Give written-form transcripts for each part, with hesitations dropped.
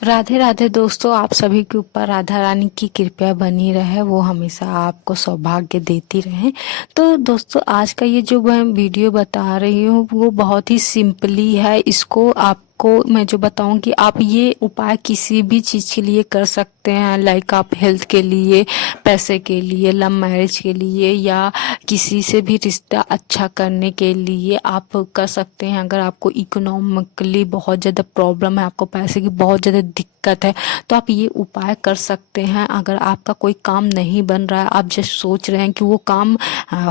राधे राधे दोस्तों, आप सभी के ऊपर राधा रानी की कृपया बनी रहे, वो हमेशा आपको सौभाग्य देती रहे। तो दोस्तों, आज का ये जो मैं वीडियो बता रही हूँ वो बहुत ही सिंपली है। इसको आपको मैं जो बताऊं कि आप ये उपाय किसी भी चीज़ के लिए कर सकते हैं। लाइक आप हेल्थ के लिए, पैसे के लिए, लव मैरिज के लिए, या किसी से भी रिश्ता अच्छा करने के लिए आप कर सकते हैं। अगर आपको इकोनॉमिकली बहुत ज़्यादा प्रॉब्लम है, आपको पैसे की बहुत ज़्यादा दिक्कत है, तो आप ये उपाय कर सकते हैं। अगर आपका कोई काम नहीं बन रहा है, आप जस्ट सोच रहे हैं कि वो काम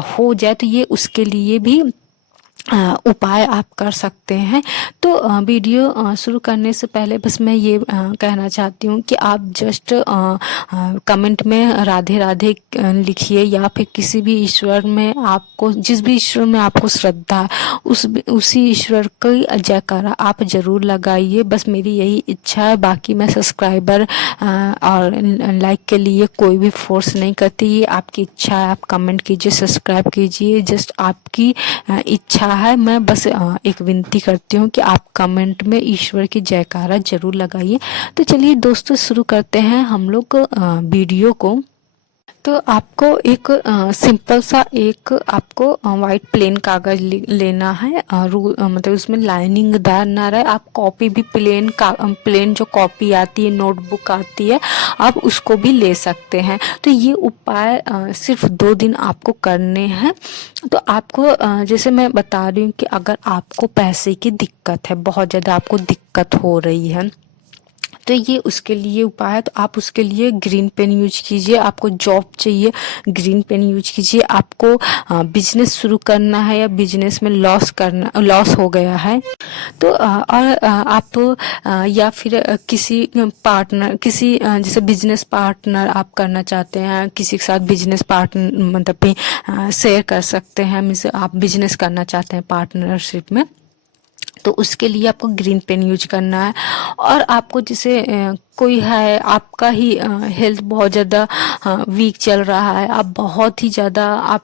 हो जाए, तो ये उसके लिए भी उपाय आप कर सकते हैं। तो वीडियो शुरू करने से पहले बस मैं ये कहना चाहती हूँ कि आप जस्ट कमेंट में राधे राधे लिखिए, या फिर किसी भी ईश्वर में आपको, जिस भी ईश्वर में आपको श्रद्धा है, उसी ईश्वर की जयकारा आप जरूर लगाइए। बस मेरी यही इच्छा है। बाकी मैं सब्सक्राइबर और लाइक के लिए कोई भी फोर्स नहीं करती। ये आपकी इच्छा है, आप कमेंट कीजिए, सब्सक्राइब कीजिए, जस्ट आपकी इच्छा है। मैं बस एक विनती करती हूँ कि आप कमेंट में ईश्वर की जयकारा जरूर लगाइए। तो चलिए दोस्तों, शुरू करते हैं हम लोग वीडियो को। तो आपको एक सिंपल सा एक आपको वाइट प्लेन कागज लेना है। मतलब उसमें लाइनिंग दार ना रहे। आप कॉपी भी प्लेन जो कॉपी आती है, नोटबुक आती है, आप उसको भी ले सकते हैं। तो ये उपाय सिर्फ 2 दिन आपको करने हैं। तो आपको जैसे मैं बता रही हूँ कि अगर आपको पैसे की दिक्कत है, बहुत ज़्यादा आपको दिक्कत हो रही है, तो ये उसके लिए उपाय है। तो आप उसके लिए ग्रीन पेन यूज कीजिए। आपको जॉब चाहिए, ग्रीन पेन यूज कीजिए। आपको बिजनेस शुरू करना है या बिजनेस में लॉस हो गया है, तो और आप या फिर किसी पार्टनर, किसी जैसे बिजनेस पार्टनर आप करना चाहते हैं, किसी के साथ बिजनेस पार्टनर मतलब भी शेयर कर सकते हैं। मीन्स आप बिजनेस करना चाहते हैं पार्टनरशिप में, तो उसके लिए आपको ग्रीन पेन यूज करना है। और आपको जैसे कोई है, आपका ही हेल्थ बहुत ज़्यादा वीक चल रहा है, आप बहुत ही ज़्यादा आप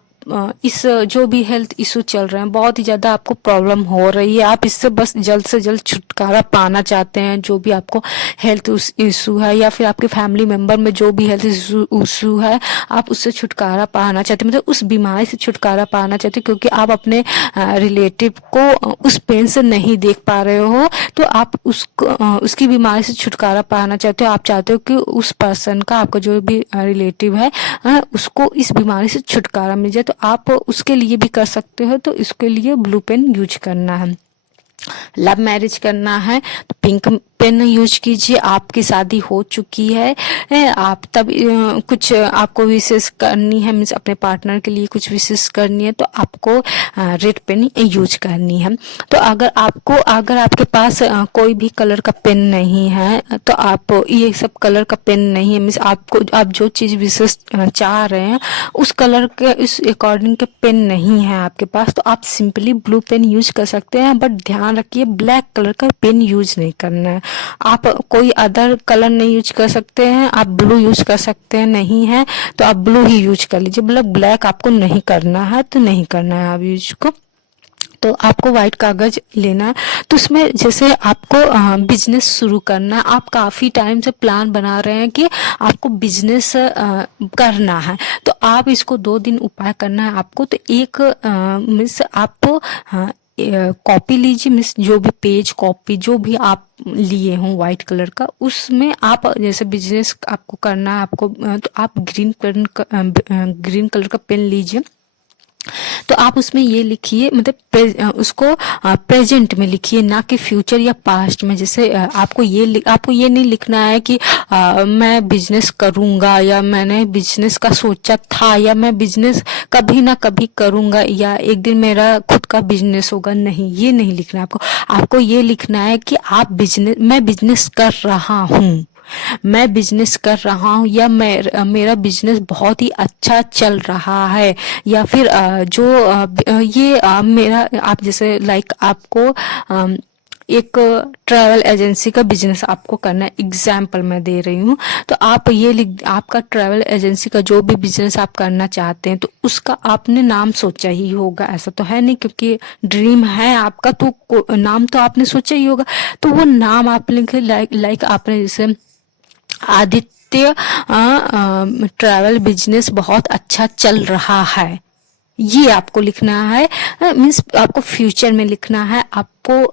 इस जो भी हेल्थ इशू चल रहे हैं, बहुत ही ज़्यादा आपको प्रॉब्लम हो रही है, आप इससे बस जल्द से जल्द छुटकारा पाना चाहते हैं। जो भी आपको हेल्थ इशू है, या फिर आपके फैमिली मेम्बर में जो भी हेल्थ इशू है, आप उससे छुटकारा पाना चाहते हैं, मतलब उस बीमारी से छुटकारा पाना चाहते हैं, क्योंकि आप अपने रिलेटिव को उस पेन से नहीं देख पा रहे हो, तो आप उसको उसकी बीमारी से छुटकारा पाना चाहते हो। आप चाहते हो कि उस पर्सन का, आपका जो भी रिलेटिव है, उसको इस बीमारी से छुटकारा मिल जाए, तो आप उसके लिए भी कर सकते हो। तो इसके लिए ब्लू पेन यूज करना है। लव मैरिज करना है तो पिंक पेन यूज कीजिए। आपकी शादी हो चुकी है, आप तब कुछ आपको विशेष करनी है, मीन्स अपने पार्टनर के लिए कुछ विशेष करनी है, तो आपको रेड पेन यूज करनी है। तो अगर आपके पास कोई भी कलर का पेन नहीं है, तो आप ये सब कलर का पेन नहीं है, मीन्स आप जो चीज विशेष चाह रहे हैं उस कलर के, इस अकॉर्डिंग के पेन नहीं है आपके पास, तो आप सिंपली ब्लू पेन यूज कर सकते हैं। बट ध्यान रखिए, ब्लैक कलर का पेन यूज नहीं करना है। आप कोई अदर कलर नहीं यूज कर सकते हैं, आप ब्लू यूज कर सकते हैं, नहीं है तो आप ब्लू ही यूज कर लीजिए। मतलब ब्लैक आपको नहीं करना है तो नहीं करना है आप यूज को। तो आपको व्हाइट कागज लेना है। तो उसमें जैसे आपको बिजनेस शुरू करना है, आप काफी टाइम से प्लान बना रहे हैं कि आपको बिजनेस करना है, तो आप इसको 2 दिन उपाय करना है आपको। तो एक मिस आपको कॉपी लीजिए, मिस जो भी पेज कॉपी जो भी आप लिए हों व्हाइट कलर का, उसमें आप जैसे बिजनेस आपको करना है आपको, तो आप ग्रीन कलर का पेन लीजिए। तो आप उसमें ये लिखिए, मतलब उसको प्रेजेंट में लिखिए, ना कि फ्यूचर या पास्ट में। जैसे आपको ये नहीं लिखना है कि मैं बिजनेस करूंगा, या मैंने बिजनेस का सोचा था, या मैं बिजनेस कभी ना कभी करूंगा, या एक दिन मेरा खुद का बिजनेस होगा। नहीं, ये नहीं लिखना है आपको। आपको ये लिखना है कि मैं बिजनेस कर रहा हूँ, मैं बिजनेस कर रहा हूँ, या मेरा बिजनेस बहुत ही अच्छा चल रहा है, या फिर मेरा आप जैसे लाइक आपको एक ट्रैवल एजेंसी का बिजनेस आपको करना है, एग्जाम्पल मैं दे रही हूँ, तो आप ये लिख, आपका ट्रैवल एजेंसी का जो भी बिजनेस आप करना चाहते हैं तो उसका आपने नाम सोचा ही होगा, ऐसा तो है नहीं, क्योंकि ड्रीम है आपका तो नाम तो आपने सोचा ही होगा। तो वो नाम आप लिखे, लाइक आपने जैसे आदित्य ट्रैवल बिजनेस बहुत अच्छा चल रहा है, ये आपको लिखना है। मीन्स आपको फ्यूचर में लिखना है। आपको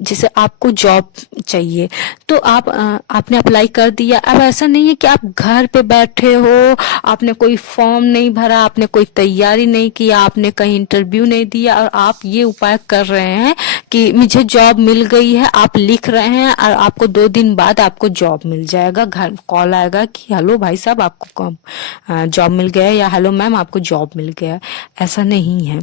जैसे आपको जॉब चाहिए तो आपने अप्लाई कर दिया। अब ऐसा नहीं है कि आप घर पे बैठे हो, आपने कोई फॉर्म नहीं भरा, आपने कोई तैयारी नहीं किया, आपने कहीं इंटरव्यू नहीं दिया और आप ये उपाय कर रहे हैं कि मुझे जॉब मिल गई है, आप लिख रहे हैं और आपको 2 दिन बाद आपको जॉब मिल जाएगा, घर कॉल आएगा कि हेलो भाई साहब आपको जॉब मिल गया है, या हेलो मैम आपको जॉब मिल गया है। ऐसा नहीं है।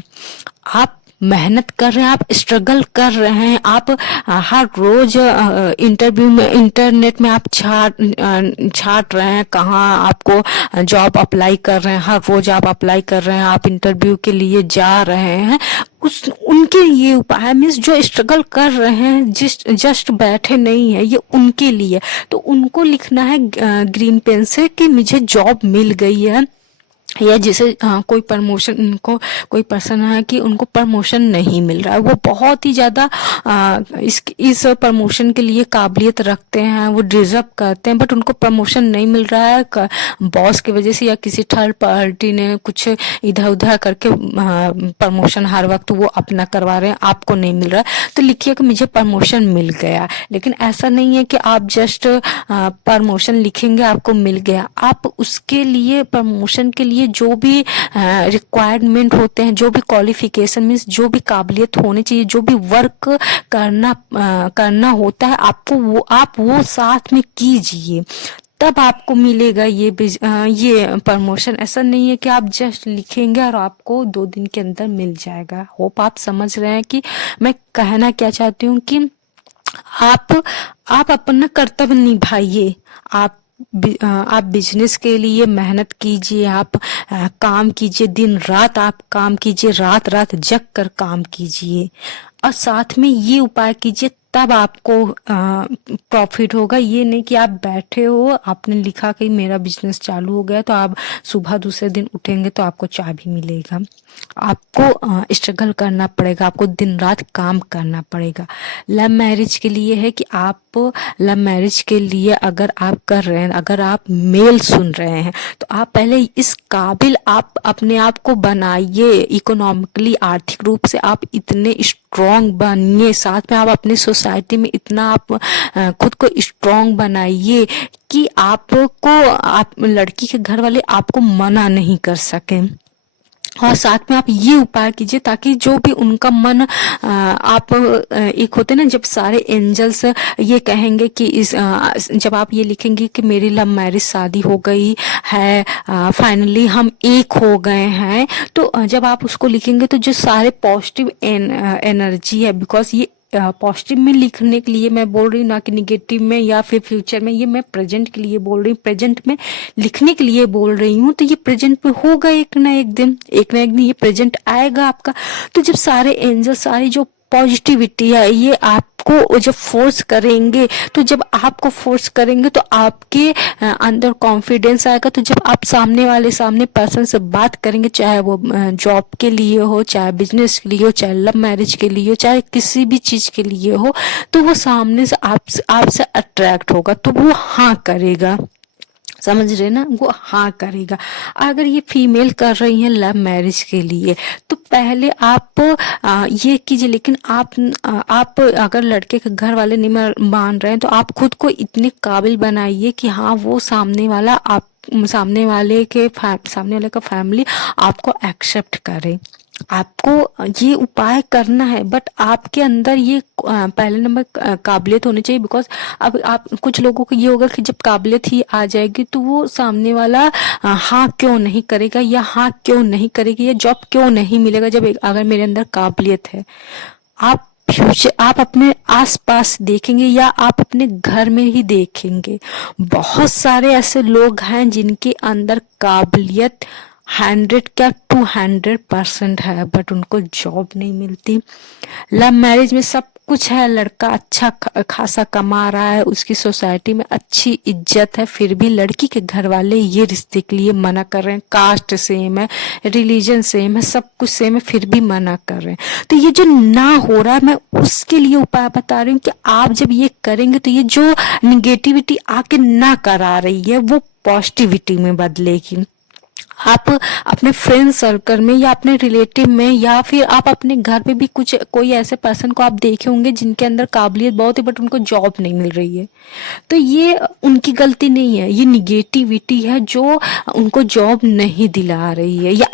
आप मेहनत कर रहे हैं, आप स्ट्रगल कर रहे हैं, आप हर रोज इंटरव्यू में, इंटरनेट में आप छाट रहे हैं कहाँ आपको जॉब अप्लाई कर रहे हैं, हर रोज आप अप्लाई कर रहे हैं, आप इंटरव्यू के लिए जा रहे हैं। उस उनके ये उपाय मीन्स जो स्ट्रगल कर रहे हैं, जस्ट बैठे नहीं है, ये उनके लिए। तो उनको लिखना है ग्रीन पेन से कि मुझे जॉब मिल गई है। या जैसे कोई प्रमोशन, उनको कोई पर्सन है कि उनको प्रमोशन नहीं मिल रहा है, वो बहुत ही ज्यादा इस प्रमोशन के लिए काबिलियत रखते हैं, वो डिजर्व करते हैं, बट उनको प्रमोशन नहीं मिल रहा है बॉस की वजह से या किसी थर्ड पार्टी ने कुछ इधर उधर करके प्रमोशन हर वक्त वो अपना करवा रहे हैं, आपको नहीं मिल रहा है। तो लिखिए कि मुझे प्रमोशन मिल गया। लेकिन ऐसा नहीं है कि आप जस्ट प्रमोशन लिखेंगे आपको मिल गया। आप उसके लिए, प्रमोशन के लिए जो भी रिक्वायरमेंट होते हैं, जो भी क्वालिफिकेशन मीन्स जो भी काबिलियत होनी चाहिए, जो भी वर्क करना होता है आपको, आप वो साथ में कीजिए, तब आपको मिलेगा ये प्रमोशन। ऐसा नहीं है कि आप जस्ट लिखेंगे और आपको 2 दिन के अंदर मिल जाएगा। होप आप समझ रहे हैं कि मैं कहना क्या चाहती हूँ कि आप अपना कर्तव्य निभाइए। आप बिजनेस के लिए मेहनत कीजिए, आप काम कीजिए, दिन रात आप काम कीजिए, रात रात जग कर काम कीजिए और साथ में ये उपाय कीजिए, तब आपको प्रॉफिट होगा। ये नहीं कि आप बैठे हो, आपने लिखा कि मेरा बिजनेस चालू हो गया तो आप सुबह दूसरे दिन उठेंगे तो आपको चाबी मिलेगा। आपको स्ट्रगल करना पड़ेगा, आपको दिन रात काम करना पड़ेगा। लव मैरिज के लिए है कि आप लव मैरिज के लिए अगर आप कर रहे हैं, अगर आप मेल सुन रहे हैं तो आप पहले इस काबिल आप अपने आप को बनाइए, इकोनॉमिकली, आर्थिक रूप से आप इतने स्ट्रॉन्ग बनिए, साथ में आप अपनी सोसाइटी में इतना आप खुद को स्ट्रॉन्ग बनाइए कि आप लड़की के घर वाले आपको मना नहीं कर सकें। और साथ में आप ये उपाय कीजिए ताकि जो भी उनका मन आप एक होते ना, जब सारे एंजल्स ये कहेंगे कि जब आप ये लिखेंगे कि मेरी लव मैरिज शादी हो गई है, फाइनली हम एक हो गए हैं, तो जब आप उसको लिखेंगे तो जो सारे पॉजिटिव एनर्जी है, बिकॉज ये पॉजिटिव में लिखने के लिए मैं बोल रही हूँ, ना कि निगेटिव में या फिर फ्यूचर में, ये मैं प्रेजेंट के लिए बोल रही हूँ, प्रेजेंट में लिखने के लिए बोल रही हूँ। तो ये प्रेजेंट में होगा एक ना एक दिन ये प्रेजेंट आएगा आपका। तो जब सारे एंजल, सारी जो पॉजिटिविटी है ये आपको जब फोर्स करेंगे, तो जब आपको फोर्स करेंगे तो आपके अंदर कॉन्फिडेंस आएगा। तो जब आप सामने पर्सन से बात करेंगे, चाहे वो जॉब के लिए हो, चाहे बिजनेस के लिए हो, चाहे लव मैरिज के लिए हो, चाहे किसी भी चीज के लिए हो, तो वो सामने से आपसे अट्रैक्ट होगा, तो वो हाँ करेगा। समझ रहे ना, वो हाँ करेगा। अगर ये फीमेल कर रही हैं लव मैरिज के लिए तो पहले आप ये कीजिए। लेकिन आप अगर लड़के के घर वाले नहीं मान रहे हैं तो आप खुद को इतने काबिल बनाइए कि हाँ वो सामने वाले का फैमिली आपको एक्सेप्ट करे। आपको ये उपाय करना है, बट आपके अंदर ये पहले नंबर काबिलियत होनी चाहिए। बिकॉज अब आप कुछ लोगों को ये होगा कि जब काबिलियत ही आ जाएगी तो वो सामने वाला हाँ क्यों नहीं करेगा, या हाँ क्यों नहीं करेगी, या जॉब क्यों नहीं मिलेगा, जब अगर मेरे अंदर काबिलियत है। आप अपने आसपास देखेंगे या आप अपने घर में ही देखेंगे, बहुत सारे ऐसे लोग हैं जिनके अंदर काबिलियत 100 क्या 200% है, बट उनको जॉब नहीं मिलती। लव मैरिज में सब कुछ है, लड़का अच्छा खासा कमा रहा है, उसकी सोसाइटी में अच्छी इज्जत है, फिर भी लड़की के घर वाले ये रिश्ते के लिए मना कर रहे हैं। कास्ट सेम है, रिलीजन सेम है, सब कुछ सेम है, फिर भी मना कर रहे हैं। तो ये जो ना हो रहा है, मैं उसके लिए उपाय बता रही हूँ कि आप जब ये करेंगे तो ये जो निगेटिविटी आके ना करा रही है वो पॉजिटिविटी में बदलेगी। आप अपने फ्रेंड सर्कल में या अपने रिलेटिव में या फिर आप अपने घर पे भी कुछ कोई ऐसे पर्सन को आप देखे होंगे जिनके अंदर काबिलियत बहुत है बट उनको जॉब नहीं मिल रही है। तो ये उनकी गलती नहीं है, ये निगेटिविटी है जो उनको जॉब नहीं दिला रही है। या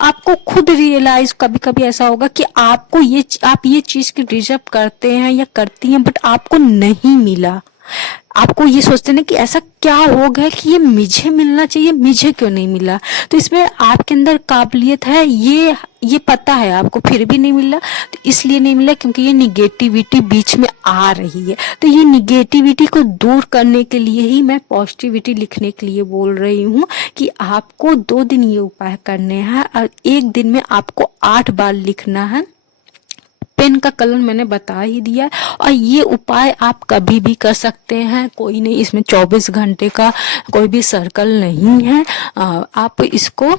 आपको खुद रियलाइज कभी कभी ऐसा होगा कि आपको आप ये चीज की डिजर्व करते हैं या करती हैं बट आपको नहीं मिला। आपको ये सोचते ना कि ऐसा क्या हो गया कि ये मुझे मिलना चाहिए, मुझे क्यों नहीं मिला। तो इसमें आपके अंदर काबिलियत है, ये पता है आपको, फिर भी नहीं मिला। तो इसलिए नहीं मिला क्योंकि ये निगेटिविटी बीच में आ रही है। तो ये निगेटिविटी को दूर करने के लिए ही मैं पॉजिटिविटी लिखने के लिए बोल रही हूँ कि आपको 2 दिन ये उपाय करने हैं और 1 दिन में आपको 8 बार लिखना है। पेन का कलर मैंने बता ही दिया और ये उपाय आप कभी भी कर सकते हैं, कोई नहीं, इसमें 24 घंटे का कोई भी सर्कल नहीं है। आप इसको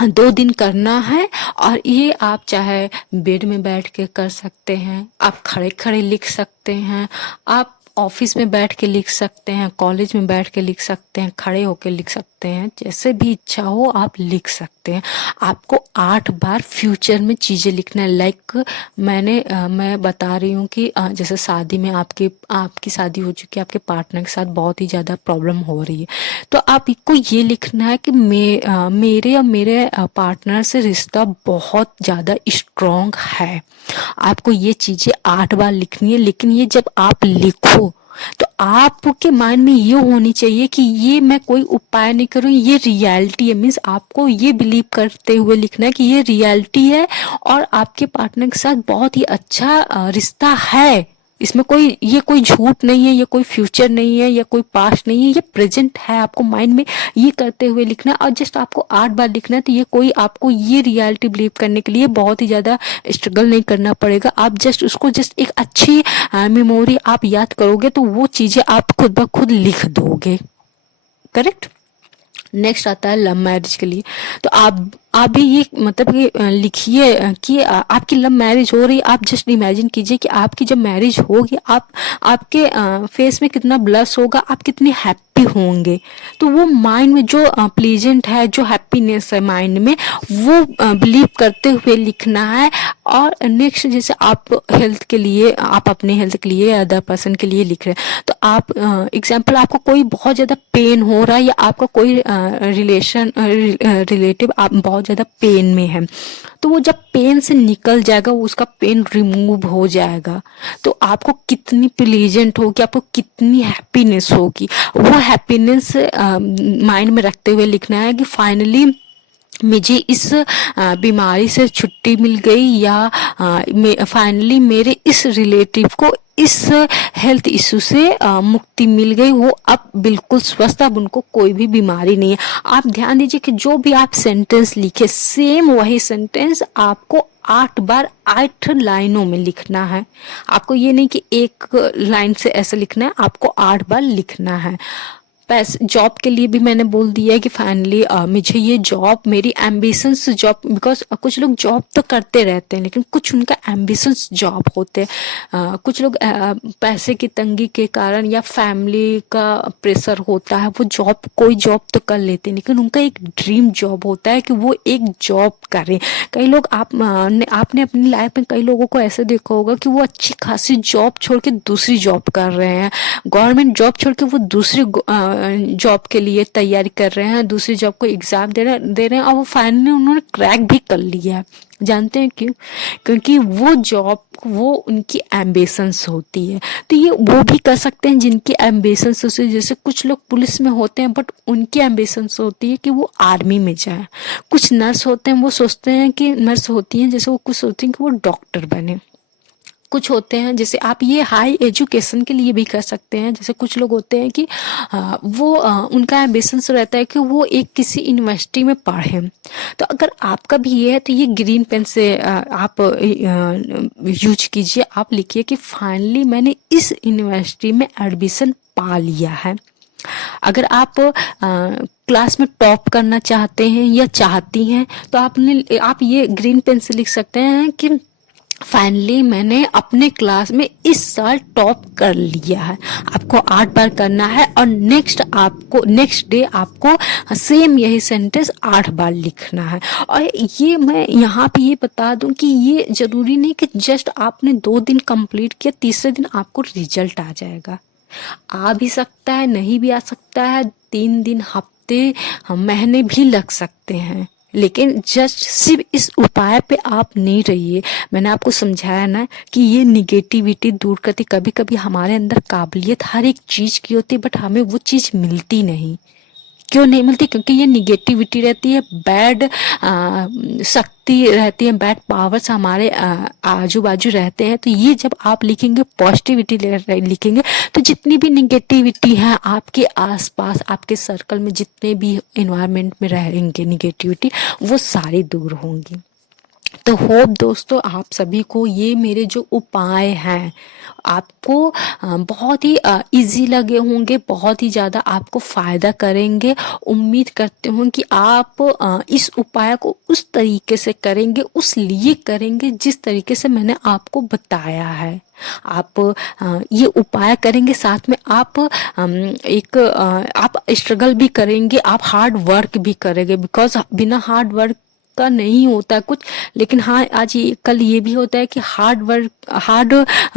2 दिन करना है और ये आप चाहे बेड में बैठ के कर सकते हैं, आप खड़े खड़े लिख सकते हैं, आप ऑफिस में बैठ के लिख सकते हैं, कॉलेज में बैठ के लिख सकते हैं, खड़े होकर लिख सकते हैं, जैसे भी इच्छा हो आप लिख सकते हैं। आपको 8 बार फ्यूचर में चीजें लिखना है। लाइक मैं बता रही हूँ कि जैसे शादी में आपकी शादी हो चुकी है, आपके पार्टनर के साथ बहुत ही ज्यादा प्रॉब्लम हो रही है, तो आपको ये लिखना है कि मेरे और मेरे पार्टनर से रिश्ता बहुत ज्यादा स्ट्रॉन्ग है। आपको ये चीजें 8 बार लिखनी है। लेकिन ये जब आप लिखो तो आपके माइंड में ये होनी चाहिए कि ये मैं कोई उपाय नहीं करूँ, ये रियलिटी है। मीन्स आपको ये बिलीव करते हुए लिखना है कि ये रियलिटी है और आपके पार्टनर के साथ बहुत ही अच्छा रिश्ता है। इसमें कोई झूठ नहीं है, ये कोई फ्यूचर नहीं है, या कोई पास्ट नहीं है, ये प्रेजेंट है। आपको माइंड में ये करते हुए लिखना है और जस्ट आपको 8 बार लिखना है। तो ये आपको ये रियलिटी बिलीव करने के लिए बहुत ही ज्यादा स्ट्रगल नहीं करना पड़ेगा। आप उसको एक अच्छी मेमोरी आप याद करोगे तो वो चीजें आप खुद ब खुद लिख दोगे। करेक्ट। नेक्स्ट आता है लव मैरिज के लिए। तो आप भी ये मतलब कि लिखिए कि आपकी लव मैरिज हो रही है। आप जस्ट इमेजिन कीजिए कि आपकी जब मैरिज होगी, आपके फेस में कितना ब्लश होगा, आप कितने हैप्पी होंगे। तो वो माइंड में जो प्लीजेंट है, जो हैप्पीनेस है माइंड में, वो बिलीव करते हुए लिखना है। और नेक्स्ट जैसे आप हेल्थ के लिए, आप अपने हेल्थ के लिए, अदर पर्सन के लिए लिख रहे हैं, तो आप एग्जाम्पल आपको कोई बहुत ज्यादा पेन हो रहा है या आपका कोई रिलेटिव आप बहुत ज्यादा पेन में है, तो वो जब पेन से निकल जाएगा, उसका पेन रिमूव हो जाएगा, तो आपको कितनी प्लीजेंट होगी, आपको कितनी हैप्पीनेस होगी। वो हैप्पीनेस माइंड में रखते हुए लिखना है कि फाइनली मुझे इस बीमारी से छुट्टी मिल गई, या फाइनली मेरे इस रिलेटिव को इस हेल्थ इशू से मुक्ति मिल गई, वो अब बिल्कुल स्वस्थ, अब उनको कोई भी बीमारी नहीं है। आप ध्यान दीजिए कि जो भी आप सेंटेंस लिखे, सेम वही सेंटेंस आपको 8 बार 8 लाइनों में लिखना है। आपको ये नहीं कि एक लाइन से ऐसा लिखना है, आपको 8 बार लिखना है। जॉब के लिए भी मैंने बोल दिया है कि फाइनली मुझे ये जॉब, मेरी एम्बिशंस जॉब, बिकॉज कुछ लोग जॉब तो करते रहते हैं लेकिन कुछ उनका एम्बिशंस जॉब होते हैं। कुछ लोग पैसे की तंगी के कारण या फैमिली का प्रेशर होता है, वो कोई जॉब तो कर लेते हैं लेकिन उनका एक ड्रीम जॉब होता है कि वो एक जॉब करें। कई लोग आपने अपनी लाइफ में कई लोगों को ऐसे देखा होगा कि वो अच्छी खासी जॉब छोड़ के दूसरी जॉब कर रहे हैं, गवर्नमेंट जॉब छोड़ के वो दूसरी जॉब के लिए तैयारी कर रहे हैं, दूसरी जॉब को एग्जाम दे रहे हैं और वो फाइनली उन्होंने क्रैक भी कर लिया है। जानते हैं क्यों? क्योंकि वो जॉब, वो उनकी एम्बिशंस होती है। तो ये वो भी कर सकते हैं जिनकी एम्बिशंस होती है। जैसे कुछ लोग पुलिस में होते हैं बट उनकी एम्बिशंस होती है कि वो आर्मी में जाए। कुछ नर्स होते हैं, वो सोचते हैं कि नर्स होती हैं, जैसे वो कुछ सोचते हैं कि वो डॉक्टर बने। कुछ होते हैं जैसे आप ये हाई एजुकेशन के लिए भी कर सकते हैं। जैसे कुछ लोग होते हैं कि उनका एम्बिशन रहता है कि वो एक किसी यूनिवर्सिटी में पढ़े। तो अगर आपका भी ये है तो ये ग्रीन पेन से आप यूज कीजिए। आप लिखिए कि फाइनली मैंने इस यूनिवर्सिटी में एडमिशन पा लिया है। अगर आप क्लास में टॉप करना चाहते हैं या चाहती हैं तो आप ये ग्रीन पेन से लिख सकते हैं कि फाइनली मैंने अपने क्लास में इस साल टॉप कर लिया है। आपको 8 बार करना है और नेक्स्ट डे आपको सेम यही सेंटेंस 8 बार लिखना है। और ये मैं यहाँ पे ये बता दूं कि ये जरूरी नहीं कि जस्ट आपने 2 दिन कंप्लीट किया तीसरे दिन आपको रिजल्ट आ जाएगा। आ भी सकता है, नहीं भी आ सकता है, 3 दिन, हफ्ते, महीने भी लग सकते हैं। लेकिन जस्ट सिर्फ इस उपाय पे आप नहीं रहिए। मैंने आपको समझाया ना कि ये निगेटिविटी दूर करती। कभी कभी हमारे अंदर काबिलियत हर एक चीज की होती है बट हमें वो चीज मिलती नहीं। क्यों नहीं मिलती? क्योंकि ये निगेटिविटी रहती है, बैड शक्ति रहती है, बैड पावर्स हमारे आजू बाजू रहते हैं। तो ये जब आप लिखेंगे, पॉजिटिविटी लिखेंगे, तो जितनी भी निगेटिविटी है आपके आसपास, आपके सर्कल में जितने भी एनवायरनमेंट में रहेंगे निगेटिविटी, वो सारी दूर होंगी। तो होप दोस्तों आप सभी को ये मेरे जो उपाय हैं आपको बहुत ही इजी लगे होंगे, बहुत ही ज़्यादा आपको फ़ायदा करेंगे। उम्मीद करते हूँ कि आप इस उपाय को उस तरीके से करेंगे, उस लिए करेंगे जिस तरीके से मैंने आपको बताया है। आप ये उपाय करेंगे, साथ में आप आप स्ट्रगल भी करेंगे, आप हार्ड वर्क भी करेंगे। बिकॉज बिना हार्ड वर्क का नहीं होता कुछ। लेकिन हाँ, आज कल ये भी होता है कि हार्ड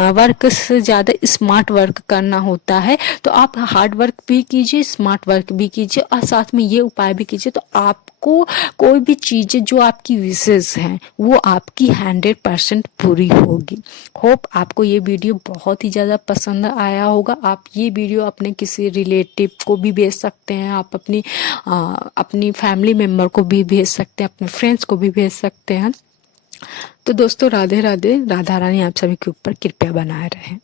वर्क से ज़्यादा स्मार्ट वर्क करना होता है। तो आप हार्ड वर्क भी कीजिए, स्मार्ट वर्क भी कीजिए और साथ में ये उपाय भी कीजिए। तो आपको कोई भी चीज़ें जो आपकी विशेष हैं वो आपकी 100% पूरी होगी। होप आपको ये वीडियो बहुत ही ज़्यादा पसंद आया होगा। आप ये वीडियो अपने किसी रिलेटिव को भी भेज सकते हैं, आप अपनी फैमिली मेम्बर को भी भेज सकते हैं, अपने फ्रेंड्स को भी भेज सकते हैं। तो दोस्तों राधे राधे, राधा रानी आप सभी के ऊपर कृपया बनाए रहें।